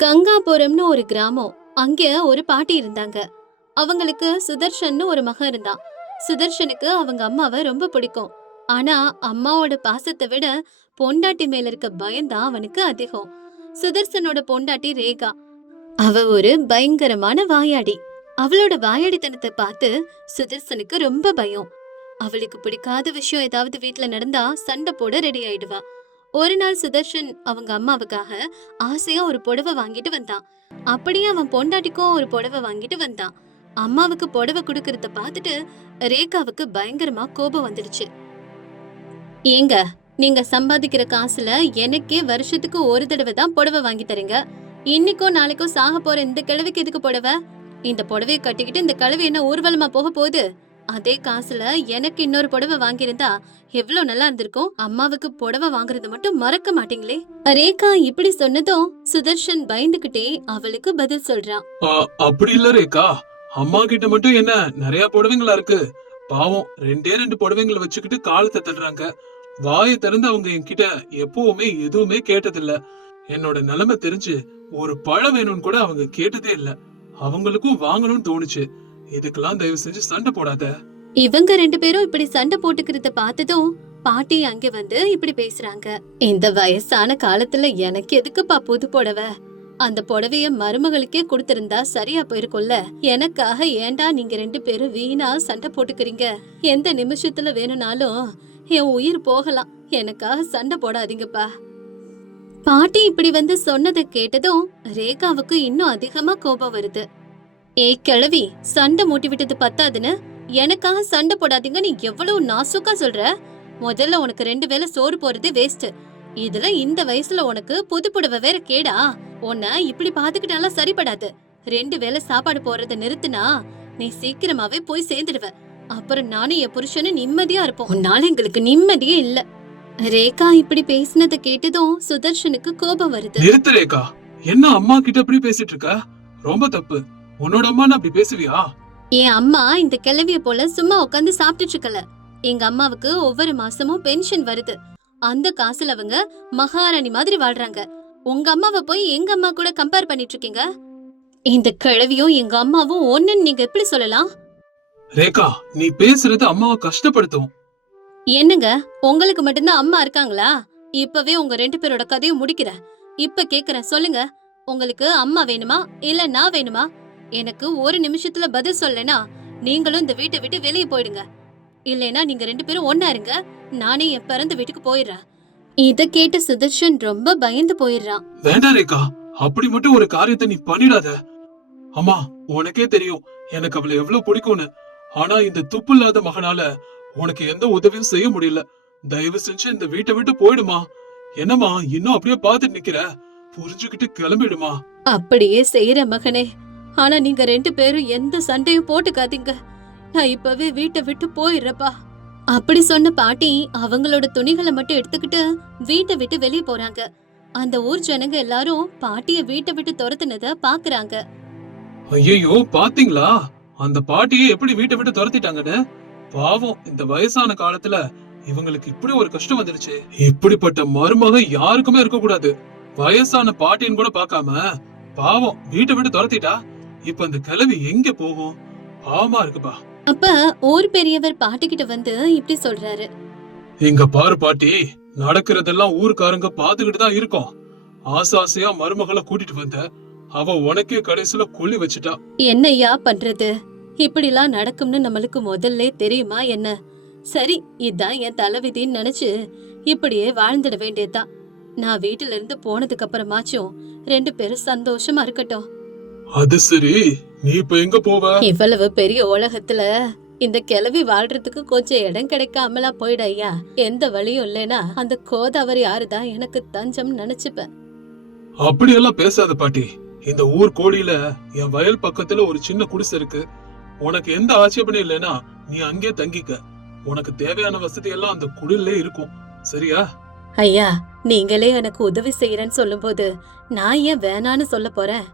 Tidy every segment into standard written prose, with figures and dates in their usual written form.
கங்காபுரம்னு ஒரு கிராமம். அங்க ஒரு பாட்டி இருந்தாங்க. அவங்களுக்கு சுதர்ஷன்னு ஒரு மகன் இருந்தான். சுதர்ஷனுக்கு அவங்க அம்மாவை ரொம்ப பிடிக்கும். ஆனா அம்மாவோட பாசத்தை விட பொண்டாட்டி மேல இருக்க பயம்தான் அவனுக்கு அதிகம். சுதர்சனோட பொண்டாட்டி ரேகா. அவ ஒரு பயங்கரமான வாயாடி. அவளோட வாயாடித்தனத்தை பார்த்து சுதர்சனுக்கு ரொம்ப பயம். அவளுக்கு பிடிக்காத விஷயம் ஏதாவது வீட்ல நடந்தா சண்டை போட ரெடி ஆயிடுவா. ஒரு நாள் சுதர்ஷன் அவங்க அம்மாவுக்காக ஆசையா ஒரு புடவை வாங்கிட்டு வந்தான். அப்படியே அவன் பொண்டாட்டிக்கும் ஒரு புடவை வாங்கிட்டு வந்தான். அம்மாவுக்கு புடவை குடுக்கறத பார்த்துட்டு ரேகாவுக்கு பயங்கரமா கோபம் வந்துடுச்சு. ஏங்க, நீங்க சம்பாதிக்கிற காசுல எனக்கே வருஷத்துக்கு ஒரு தடவை தான் புடவை வாங்கி தரீங்க. இன்னைக்கோ நாளைக்கோ சாக போற இந்த கிழவிக்கு எதுக்கு புடவை? இந்த புடவையை கட்டிக்கிட்டு இந்த கிழவி என்ன ஊர்வலமா போக போகுது? அதே காசுல எனக்கு இன்னொரு புடவை வாங்கியிருந்தா எவ்வளவு நல்லா இருந்திருக்கும். அம்மாவுக்கு புடவை வாங்குறது மட்டும் மறக்க மாட்டீங்களே. ரேகா இப்படி சொன்னதும் சுதர்ஷன் பயந்துகிட்டே அவளுக்கு பதில் சொல்றான். அப்படி இல்ல ரேகா, அம்மா கிட்ட மட்டும் என்ன நிறைய புடவைங்களா இருக்கு. பாவம், ரெண்டே ரெண்டு புடவைங்களை வச்சுக்கிட்டு காலத்தை தள்ளுறாங்க. வாயை திறந்து அவங்க என்கிட்ட எப்பவுமே எதுவுமே கேட்டதில்ல. என்னோட நிலைமை தெரிஞ்சு ஒரு பழம் வேணும்னு கூட அவங்க கேட்டதே இல்ல. அவங்களுக்கும் வாங்கணும்னு தோணுச்சு. இதுக்கெல்லாம் தயவு செஞ்சு சண்டை போடாத. இவங்க ரெண்டு பேரும் இப்படி சண்டை போட்டுக்கிறத பார்த்ததும் பாட்டி அங்க வந்து இப்படி பேசுறாங்க. இந்த வயசான காலத்துல எனக்கு எதுக்குப்பா புது புடவை? அந்த புடவைய மருமகளுக்கே கொடுத்திருந்தா சரியா போயிருக்கும்ல. எனக்காக ஏண்டா நீங்க ரெண்டு பேரும் வீணா சண்டை போட்டுக்கிறீங்க? எந்த நிமிஷத்துல வேணும்னாலும் என் உயிர் போகலாம். எனக்காக சண்டை போடாதீங்கப்பா. பாட்டி இப்படி வந்து சொன்னதை கேட்டதும் ரேகாவுக்கு இன்னும் அதிகமா கோபம் வருது. ஏய் கிழவி, சண்டை மூட்டி விட்டது பத்தாதுன்னு எனக்காக சண்டை போடாதீங்க நீ எவ்வளவு நாசுக்கா சொல்ற? முதல்ல உனக்கு 2 வேளை சோறு போறது வேஸ்ட். இதுல இந்த வயசுல உனக்கு புது புடவை வேற கேடா? உன்னை இப்படி பாத்துக்கிட்டாலாம் சரிப்படாது. 2 வேளை சாப்பாடு போறத நிறுத்தினா நீ சீக்கிரமாவே போய் சேர்ந்துடுவ. அப்புறம் நானும் என் புருஷனும் நிம்மதியா இருப்போம். உன்னால எங்களுக்கு நிம்மதியே இல்ல. ரேகா இப்படி பேசினதை கேட்டதும் சுதர்ஷனுக்கு கோபம் வருது. நிறுத்து ரேகா, என்ன அம்மா கிட்ட அப்படி பேசிட்டு இருக்க? ரொம்ப தப்பு. உன்னோட அம்மா அப்படி பேசுவியா? என் அம்மா இந்த கிழவிய போல சும்மா உட்காந்து சாப்பிட்டுட்டு இருக்கல. எங்க அம்மாவுக்கு ஒவ்வொரு மாசமும் பென்ஷன் வருது. அந்த காசுல அவங்க மகாராணி மாதிரி வாழ்றாங்க. உங்க அம்மாவை போய் எங்க அம்மா கூட கம்பேர் பண்ணிட்டு இருக்கீங்க. இந்த கிழவியும் எங்க அம்மாவும் ஒண்ணுன்னு நீங்க எப்படி சொல்லலாம்? ரேகா, நீ பேசுறது அம்மாவை கஷ்டப்படுத்தும். என்னங்க, உங்களுக்கு மட்டும்தான் அம்மா இருக்காங்களா? இப்பவே உங்க 2 பேரோட கதையும் முடிக்கிறேன். இப்ப கேக்குறேன், சொல்லுங்க. உங்களுக்கு அம்மா வேணுமா இல்ல நான் வேணுமா? எனக்கு ஒரு நிமிஷத்துல பதில் சொல்லனா நீங்களும் இந்த வீட்டை விட்டு வெளியே போயிடுங்க. இல்லைனா நீங்க 2 பேரும் ஒன்னா இருங்க. நானே என் பிறந்த வீட்டுக்கு போயிடுறேன். இத கேட்டு சுதர்ஷன் ரொம்ப பயந்து போயிடுறான். வேண்டாம் ரேகா, அப்படி மட்டும் ஒரு காரியத்தை நீ பண்ணிடாத. அம்மா, உனக்கே தெரியும் எனக்கு அவளை எவ்வளவு பிடிக்கும்னு. ஆனா இந்த துப்பு இல்லாத மகனால உனக்கு எந்த உதவியும் செய்ய முடியல. தயவு செஞ்சு இந்த வீட்டை விட்டு போயிடுமா. என்னம்மா இன்னும் அப்படியே பாத்துட்டு நிக்கிற? புரிஞ்சுக்கிட்டு கிளம்பிடுமா. அப்படியே செய்யற மகனே. ஆனா நீங்க 2 பேரும் எந்த சண்டையும் போட்டுக்காதீங்க. நான் இப்பவே வீட்டை விட்டு போயிடுறப்பா. அப்படி சொன்ன பாட்டி அவங்களோட துணிகளை மட்டும் எடுத்துக்கிட்டு வீட்டை விட்டு வெளியே போறாங்க. அந்த ஊர் ஜனங்க எல்லாரும் பாட்டிய வீட்டை விட்டு துரத்துனத பாக்குறாங்க. ஐயோ, பாத்தீங்களா அந்த பாட்டியை எப்படி வீட்டை விட்டு துரத்திட்டாங்கன்னு? பாவம், இந்த வயசான காலத்துல இவங்களுக்கு இப்படி ஒரு கஷ்டம் வந்துருச்சு. இப்படிப்பட்ட மருமக யாருக்குமே இருக்க கூடாது. வயசான பாட்டின்னு கூட பாக்காம பாவம் வீட்டை விட்டு துரத்திட்டா இப்ப அந்த கிழவி எங்க போகும்? பாவமா இருக்குப்பா. அப்ப ஊர் பெரியவர் பாட்டி கிட்ட வந்து இப்படி சொல்றாரு. இங்க பாரு பாட்டி, நடக்கிறதெல்லாம் ஊருக்காரங்க பாத்துக்கிட்டு தான் இருக்கோம். ஆசாசையா மருமகளை கூட்டிட்டு வந்த அவ உனக்கே கடைசியில கொல்லி வச்சுட்டா. என்னையா பண்றது? இப்படிலாம் நடக்கும்னு நம்மளுக்கு முதல்ல தெரியுமா என்ன? சரி, இதான் என் தலைவிதின்னு நினைச்சு இப்படியே வாழ்ந்துட வேண்டியதுதான். நான் வீட்டுல இருந்து போனதுக்கு அப்புறமாச்சும் 2 பேரும் சந்தோஷமா இருக்கட்டும். அது சரி, நீ இப்ப எங்க போவ? இவ்வளவு பெரிய உலகத்துல இந்த கிழவி வாழ்றதுக்கு கொஞ்சம் இடம் கிடைக்காமலா போயிட ஐயா. எந்த வழியும் இல்லைன்னா அந்த கோதாவரி ஆறுதான் எனக்கு தஞ்சம் நினைச்சுப்பேன். அப்படியெல்லாம் பேசாத பாட்டி. இந்த ஊர் கோடியில என் வயல் பக்கத்துல ஒரு சின்ன குடிசை இருக்கு. உனக்கு எந்த ஆட்சேபனையும் இல்லைன்னா நீ அங்கே தங்கிக்க. உனக்கு தேவையான வசதி எல்லாம் அந்த குடிலே இருக்கும், சரியா? ஐயா, நீங்களே எனக்கு உதவி செய்யறேன்னு சொல்லும் போது நான் ஏன் வேணான்னு சொல்ல போறேன்?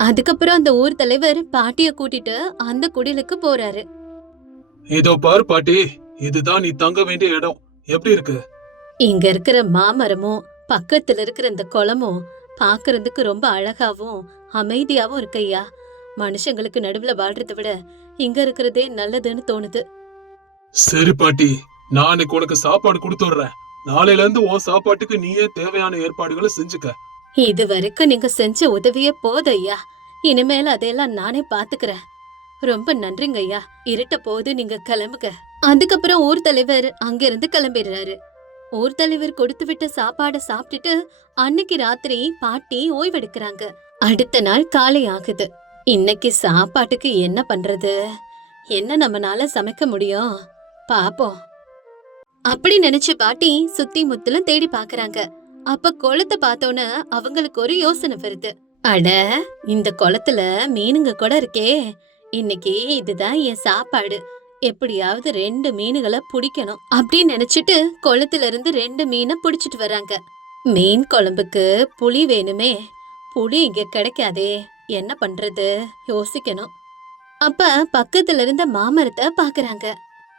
அதுக்கப்புறம் அந்த ஊர் தலைவர் பாட்டிய கூட்டிட்டு அந்த குடிலுக்கு போறாரு. இதோ பாரு பாட்டி, இதுதான் நீ தங்க வேண்டிய இடம். எப்படி இருக்கு? இங்க இருக்கிற மாமரமும் பக்கத்துல இருக்கிற இந்த குளமும் பாக்குறதுக்கு ரொம்ப அழகாவும் அமைதியாவும் இருக்கு ஐயா. மனுஷங்களுக்கு நடுவுல வாழ்றதை விட இங்க இருக்கிறதே நல்லதுன்னு தோணுது. சரி பாட்டி, நான் அன்னைக்கு உனக்கு சாப்பாடு கொடுத்துடுறேன். நாளையில இருந்து உன் சாப்பாட்டுக்கு நீயே தேவையான ஏற்பாடுகளை செஞ்சுக்க. இது வரைக்கும் நீங்க செஞ்ச உதவியே போதும் ஐயா. இனிமேல் அதையெல்லாம் நானே பாத்துக்கிறேன். ரொம்ப நன்றிங்க ஐயா. இருட்ட போது நீங்க கிளம்புங்க. அதுக்கப்புறம் ஊர் தலைவர் அங்கிருந்து கிளம்பிடுறாரு. ஊர் தலைவர் கொடுத்து விட்ட சாப்பாட சாப்பிட்டுட்டு அன்னைக்கு ராத்திரி பாட்டி ஓய்வெடுக்கிறாங்க. அடுத்த நாள் காலை ஆகுது. இன்னைக்கு சாப்பாட்டுக்கு என்ன பண்றது, என்ன நம்மனால சமைக்க முடியும் பாப்போம் அப்படி நினைச்ச பாட்டி சுத்தி முத்திலும் தேடி பாக்குறாங்க. அப்ப குளத்தை பார்த்தோன்னு அவங்களுக்கு ஒரு யோசனை வருது. அட, இந்த குளத்துல மீனுங்க கூட இருக்கே. இன்னைக்கு இதுதான் என் சாப்பாடு. எப்படியாவது 2 மீனுகளை பிடிக்கணும் அப்படின்னு நினைச்சிட்டு குளத்துல இருந்து 2 மீனை பிடிச்சிட்டு வராங்க. மீன் குழம்புக்கு புளி வேணுமே. புளி இங்க கிடைக்காதே. என்ன பண்றது யோசிக்கணும். அப்ப பக்கத்துல இருந்த மாமரத்தை பாக்குறாங்க.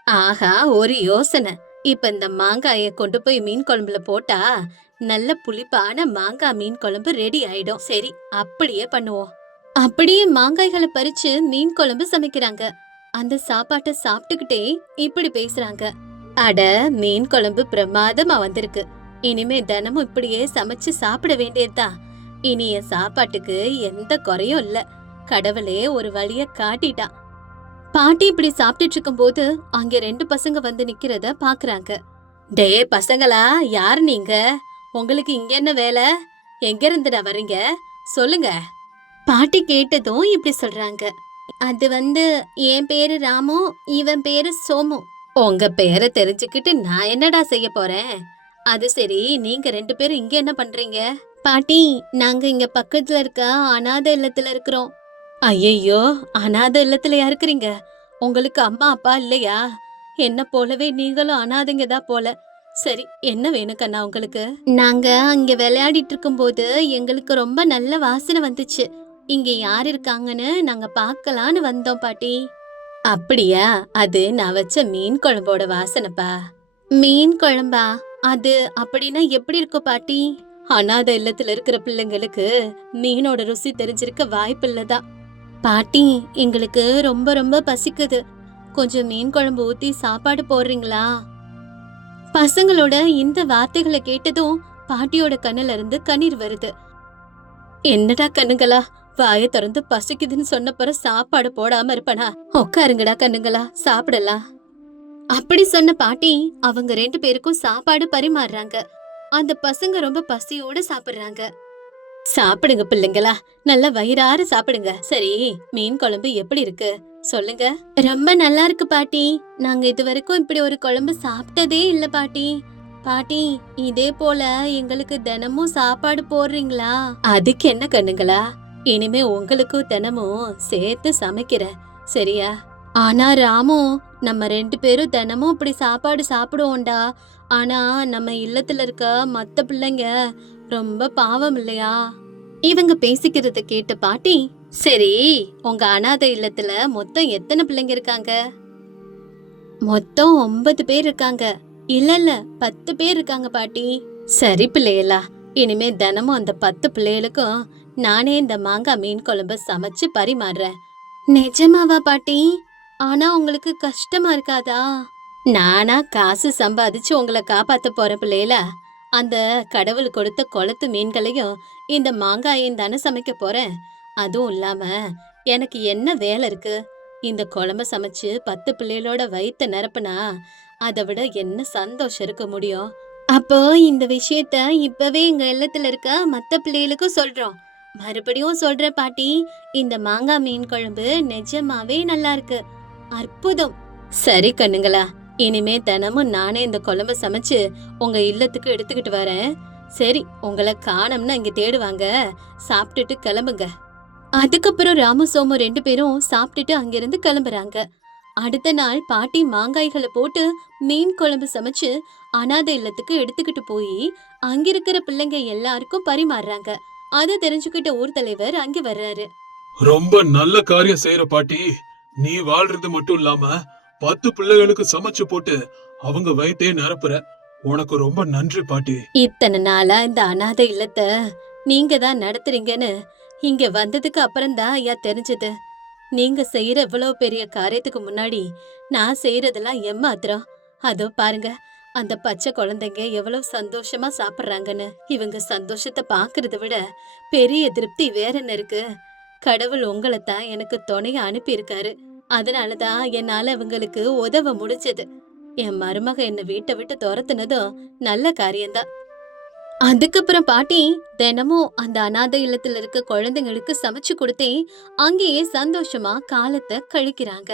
ஆஹா, ஒரு யோசனை. இப்ப இந்த மாங்காய கொண்டு போய் மீன் குழம்புல போட்டா நல்ல புளிப்பான மாங்காய் மீன் குழம்பு ரெடி ஆயிடும். சரி, அப்படியே பண்ணுவோம். அப்படியே மாங்காய்களை பறிச்சு மீன் குழம்பு சமைக்கிறாங்க. அந்த சாப்பாட்டை சாப்பிட்டுக்கிட்டே இப்படி பேசுறாங்க. அட, மீன் குழம்பு பிரமாதமா வந்திருக்கு. இனிமே தினமும் இப்படியே சமைச்சு சாப்பிட வேண்டியதுதான். இனி என் சாப்பாட்டுக்கு எந்த குறையும் இல்ல. கடவுளே ஒரு வழிய காட்டிட்டான். பாட்டி இப்படி சாப்பிட்டுட்டு இருக்கும் போது அங்க 2 பசங்க வந்து நிக்கிறத பாக்குறாங்க. டே பசங்களா, யார் நீங்க? உங்களுக்கு இங்க என்ன வேலை? எங்க இருந்துடா வரீங்க? சொல்லுங்க. பாட்டி கேட்டதும் இப்படி சொல்றாங்க. அது என் பேரு ராமு, இவன் பேரு சோமு. உங்க பேரை தெரிஞ்சுக்கிட்டு நான் என்னடா செய்ய போறேன்? அது சரி, நீங்க 2 பேரும் இங்க என்ன பண்றீங்க? பாட்டி, நாங்க இங்க பக்கத்துல இருக்க அனாதை இல்லத்துல இருக்கிறோம். ஐயோ, அனாதை இல்லத்துல இருக்கிறீங்க? உங்களுக்கு அம்மா அப்பா இல்லையா? என்ன போலவே நீங்களும் அனாதைங்க தான் போல. சரி, என்ன வேணும் கண்ணா உங்களுக்கு? நாங்க அங்க விளையாடிட்டு இருக்கும் போது எங்களுக்கு ரொம்ப நல்ல வாசனை வந்துச்சு. இங்க யார் இருக்காங்கன்னு நாங்க பார்க்கலான்னு வந்தோம் பாட்டி. அப்படியா? அது நான் வச்ச மீன் குழம்போட வாசனைப்பா. மீன் குழம்பா? அது அப்படின்னா எப்படி இருக்கும் பாட்டி? அனாதை இல்லத்துல இருக்கிற பிள்ளைங்களுக்கு மீனோட ருசி தெரிஞ்சிருக்க வாய்ப்பு இல்லதான். பாட்டி, எங்களுக்கு ரொம்ப ரொம்ப பசிக்குது. கொஞ்சம் மீன் குழம்பு ஊத்தி சாப்பாடு போடுறீங்களா? பசங்களோட இந்த வார்த்தைகளை கேட்டதும் பாட்டியோட கண்ணுல இருந்து கண்ணீர் வருது. என்னடா கண்ணுங்களா, வாயை திறந்து பசிக்குதுன்னு சொன்னப்பறம் சாப்பாடு போடாம இருப்பனா? உட்காருங்கடா கண்ணுங்களா, சாப்பிடலாம். அப்படி சொன்ன பாட்டி அவங்க 2 பேருக்கும் சாப்பாடு பரிமாறுறாங்க. அந்த பசங்க ரொம்ப பசியோட சாப்பிடுறாங்க. சாப்பிடுங்க பிள்ளைங்களா, நல்லா வயிறார சாப்பிடுங்க. சரி, மீன் குழம்பு எப்படி இருக்கு சொல்லுங்க. ரொம்ப நல்லா இருக்கு பாட்டி. நாங்க இதுவரைக்கும் இப்படி ஒரு குழம்பு சாப்பிட்டதே இல்ல பாட்டி. பாட்டி, இதே போல எங்களுக்கு தினமும் சாப்பாடு போடுறீங்களா? அதுக்கு என்ன கண்ணுங்களா, இனிமே உங்களுக்கும் தினமும் சேர்த்து சமைக்கிறேன், சரியா? ஆனா ராமு, நம்ம 2 பேரும் தினமும் இப்படி சாப்பாடு சாப்பிடுவோம்டா. ஆனா நம்ம இல்லத்துல இருக்க மத்த பிள்ளைங்க ரொம்ப பாவம் இல்லையா? இவங்க பேசிக்கிறத கேட்ட பாட்டி, சரி, உங்க அனாதை இல்லத்துல மொத்தம் எத்தனை பிள்ளைங்க இருக்காங்க? மொத்தம் 9 பேர் இருக்காங்க. இல்ல 10 பேர் இருக்காங்க பாட்டி. சரி பிள்ளைகளா, இனிமே தினமும் அந்த 10 பிள்ளைகளுக்கும் நானே இந்த மாங்காய் மீன் குழம்பு சமைச்சு பரிமாறுறேன். நிஜமாவா பாட்டி? ஆனா உங்களுக்கு கஷ்டமா இருக்காதா? நானா காசு சம்பாதிச்சு உங்களை காப்பாத்த போற பிள்ளைகளா? அந்த கடவுள் கொடுத்த குளத்து மீன்களையும் இந்த மாங்காயும் தானே சமைக்க போறேன். அதுவும் இல்லாம எனக்கு என்ன வேலை இருக்கு? இந்த குழம்ப சமைச்சு 10 பிள்ளைகளோட வயித்த நிரப்புனா அதை விட என்ன சந்தோஷம் இருக்க முடியும்? அப்போ இந்த விஷயத்த இப்பவே எங்க இல்லத்துல இருக்க மத்த பிள்ளைகளுக்கும் சொல்றோம். மறுபடியும் சொல்ற பாட்டி, இந்த மாங்காய் மீன் குழம்பு நிஜமாவே நல்லா இருக்கு. அற்புதம். சரி கண்ணுங்களா, இனிமே தினமும் நானே இந்த குழம்பு சமைச்சு உங்க இல்லத்துக்கு எடுத்துக்கிட்டு வரேன். சரி, உங்களை காணோம்னா இங்க தேடுவாங்க. சாப்பிட்டுட்டு கிளம்புங்க. அதுக்கப்புறம் ராமு சோமு 2 பேரும் சாப்பிட்டுட்டு அங்கிருந்து கிளம்புறாங்க. அடுத்த நாள் பாட்டி மாங்காய்களை போட்டு மீன் குழம்பு சமைச்சு அனாதை இல்லத்துக்கு எடுத்துக்கிட்டு போய் அங்கிருக்கிற பிள்ளைங்க எல்லாருக்கும் பரிமாறுறாங்க. அதை தெரிஞ்சுக்கிட்ட ஊர் தலைவர் அங்க வர்றாரு. ரொம்ப நல்ல காரியம் செய்யற பாட்டி. நீ வாழ்றது மட்டும் இல்லாம 10 பிள்ளைகளுக்கு சமைச்சு போட்டு அவங்க வயித்தையே நிரப்புற. உனக்கு ரொம்ப நன்றி பாட்டி. இத்தனை நாளா இந்த அனாதை இல்லத்தை நீங்க தான் நடத்துறீங்கன்னு இங்க வந்ததுக்கு அப்புறம் தான் ஐயா தெரிஞ்சது. நீங்க செய்யற இவ்வளவு பெரிய காரியத்துக்கு முன்னாடி நான் செய்யறதெல்லாம் ஏமாத்திரம். அதோ பாருங்க, அந்த பச்சை குழந்தைங்க எவ்வளவு சந்தோஷமா சாப்பிடுறாங்கன்னு. இவங்க சந்தோஷத்தை பாக்குறத விட பெரிய திருப்தி வேற என்ன இருக்கு? கடவுள் உங்களைத்தான் எனக்கு துணைய அனுப்பியிருக்காரு. அதனாலதான் என்னால இவங்களுக்கு உதவ முடிஞ்சது. என் மருமக என்ன வீட்டை விட்டு துரத்துனதும் நல்ல காரியம்தான். அதுக்கப்புறம் பாட்டி தினமும் அந்த அனாதை இல்லத்துல இருக்க குழந்தைங்களுக்கு சமைச்சு கொடுத்தே அங்கேயே சந்தோஷமா காலத்தை கழிக்கிறாங்க.